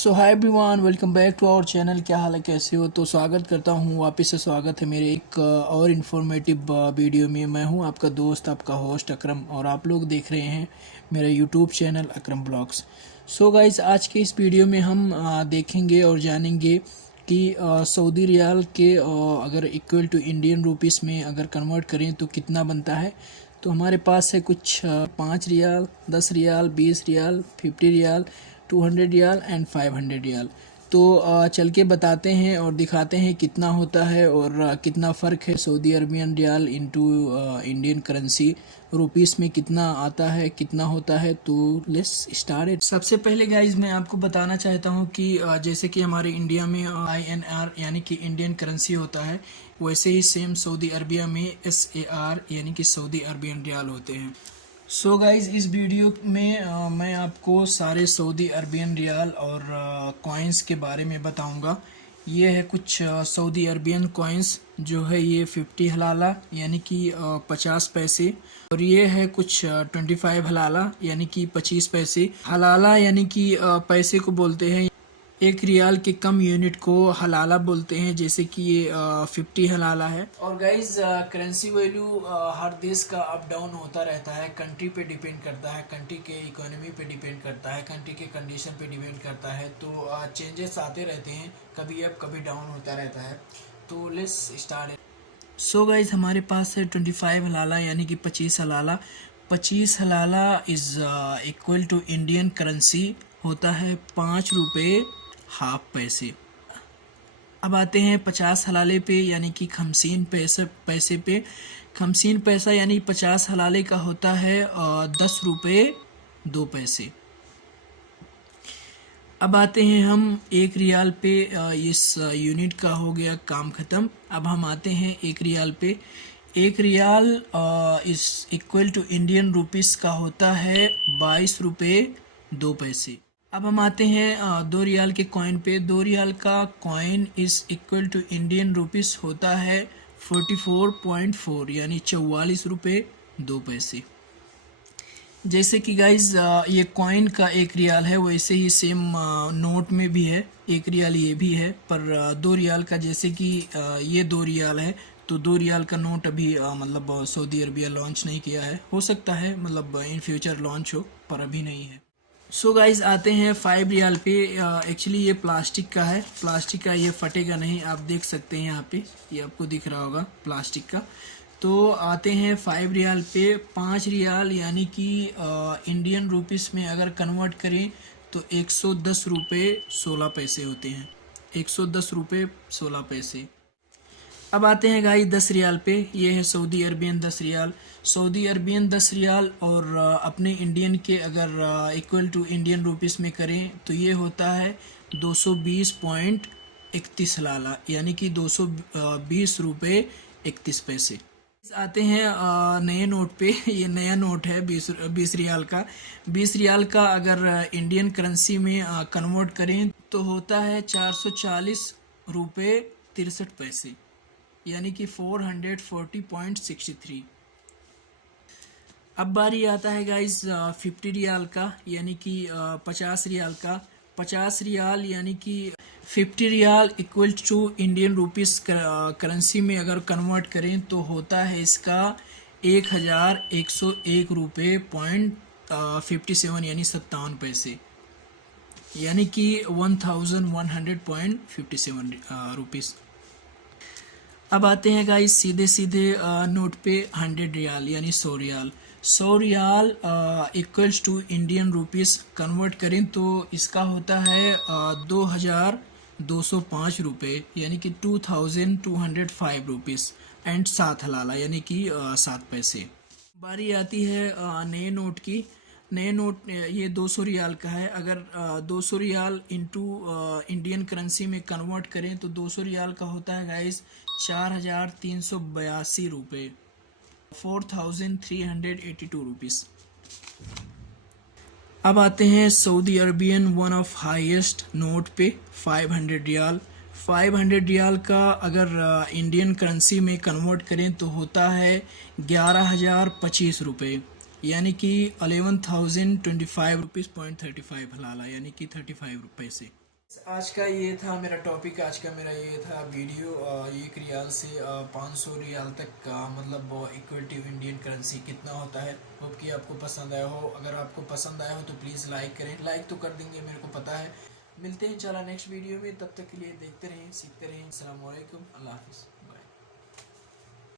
So hi everyone, welcome back to our channel. क्या हाल है, कैसे हो? तो स्वागत करता हूँ, वापस से स्वागत है मेरे एक और इन्फॉर्मेटिव वीडियो में। मैं हूँ आपका दोस्त, आपका होस्ट अकरम, और आप लोग देख रहे हैं मेरा यूट्यूब चैनल अकरम ब्लॉग्स। सो गाइस, आज के इस वीडियो में हम देखेंगे और जानेंगे कि सऊदी रियाल के अगर इक्वल टू इंडियन रुपीस में अगर कन्वर्ट करें तो कितना बनता है। तो हमारे पास है कुछ 5 रियाल, 10 रियाल, 20 रियाल, 50 रियाल, 200 रियाल एंड 500 रियाल। तो चल के बताते हैं और दिखाते हैं कितना होता है और कितना फ़र्क है Saudi Arabian riyal into Indian currency rupees में कितना आता है, कितना होता है। तो लेट्स स्टार्ट इट। सबसे पहले गाइज मैं आपको बताना चाहता हूँ कि जैसे कि हमारे इंडिया में INR यानी कि इंडियन करेंसी होता है, वैसे ही सेम सऊदी अरबिया में SAR यानी कि सऊदी अरबियन रियाल होते हैं। सो गाइज़, इस वीडियो में मैं आपको सारे सऊदी अरबियन रियाल और कॉइन्स के बारे में बताऊंगा। ये है कुछ सऊदी अरबियन कॉइन्स, जो है ये 50 हलाला यानी कि 50 पैसे, और ये है कुछ 25 हलाला यानी कि 25 पैसे। हलाला यानी कि पैसे को बोलते हैं। एक रियाल के कम यूनिट को हलाला बोलते हैं, जैसे कि ये 50 हलाला है। और गाइज, करेंसी वैल्यू हर देश का अप डाउन होता रहता है, कंट्री पे डिपेंड करता है, कंट्री के इकोनॉमी पे डिपेंड करता है, कंट्री के कंडीशन पे डिपेंड करता है। तो चेंजेस आते रहते हैं, कभी अप कभी डाउन होता रहता है। तो लेट्स स्टार्ट। सो गाइज, हमारे पास है 25 हलाला यानी कि 25 हलाला। 25 हलाला is equal to Indian currency होता है 5 रुपये हाफ पैसे। अब आते हैं 50 हलाले पे यानी कि 50 पैसे पे। 50 पैसा यानी 50 हलाले का होता है 10 रुपये 2 पैसे। अब आते हैं हम 1 रियाल पे। इस यूनिट का हो गया काम ख़त्म। अब हम आते हैं 1 रियाल पे। 1 रियाल इस इक्वल टू इंडियन रुपीस का होता है 22 रुपये 2 पैसे। अब हम आते हैं 2 रियाल के कॉइन पे। 2 रियाल का कॉइन इस इक्वल टू इंडियन रुपीस होता है 44.4 यानी 44 रुपये 2 पैसे। जैसे कि गाइज, ये कॉइन का 1 रियाल है, वैसे ही सेम नोट में भी है 1 रियाल, ये भी है। पर 2 रियाल का, जैसे कि ये 2 रियाल है, तो 2 रियाल का नोट अभी मतलब सऊदी अरबिया लॉन्च नहीं किया है। हो सकता है मतलब इन फ्यूचर लॉन्च हो, पर अभी नहीं है। सो गाइज, आते हैं 5 रियाल पे। एक्चुअली ये प्लास्टिक का है, प्लास्टिक का, ये फटेगा नहीं। आप देख सकते हैं यहाँ पे, ये आपको दिख रहा होगा प्लास्टिक का। तो आते हैं 5 रियाल पे। 5 रियाल यानी कि इंडियन रुपीस में अगर कन्वर्ट करें तो 110 रुपये 16 पैसे होते हैं। 110 रुपये 16 पैसे। अब आते हैं गाइस 10 रियाल पे। ये है Saudi Arabian 10 riyal. Saudi Arabian 10 riyal और अपने इंडियन के अगर इक्वल टू इंडियन रुपीस में करें तो ये होता है 220.31 हलाला यानी कि 220 रुपये 31 पैसे। आते हैं नए नोट पे। ये नया नोट है 20 रियाल का। 20 रियाल का अगर इंडियन करेंसी में कन्वर्ट करें तो होता है 440 रुपये 63 पैसे यानी कि 440.63। अब बारी आता है गाइज 50 रियाल का यानी कि 50 रियाल का। 50 रियाल यानी कि 50 riyal equal to Indian rupees currency में अगर कन्वर्ट करें तो होता है इसका 1101 रुपये .57 यानी 57 पैसे यानी कि 1100.57 रुपीस। अब आते हैं गाइस सीधे सीधे नोट पे 100 रियाल यानी 100 riyal. 100 riyal equals to Indian rupees convert करें तो इसका होता है 2205 रुपये यानी कि 2205 रुपीस एंड 7 हलाला यानी कि 7 पैसे। बारी आती है नए नोट की। नए नोट ये 200 रियाल का है। अगर 200 रियाल इंटू इंडियन करेंसी में कन्वर्ट करें तो 200 रियाल का होता है गाइस 4382 रुपये 4382 रुपीस। अब आते हैं Saudi Arabian one of highest note पे 500 रियाल। 500 रियाल का अगर इंडियन करेंसी में कन्वर्ट करें तो होता है 11,025 रुपये यानी कि 11,025 रुपीज़ .35 हलाला यानी कि 35 रुपये से। आज का ये था मेरा टॉपिक, आज का मेरा ये था वीडियो। 1 रियाल से 500 रियाल तक का मतलब इक्विटी इंडियन करेंसी कितना होता है। होप कि आपको पसंद आया हो। अगर आपको पसंद आया हो तो प्लीज़ लाइक करें। लाइक तो कर देंगे, मेरे को पता है। मिलते हैं इंशाल्लाह नेक्स्ट वीडियो में। तब तक के लिए देखते रहें, सीखते रहें। अस्सलाम वालेकुम, अल्लाह हाफिज़।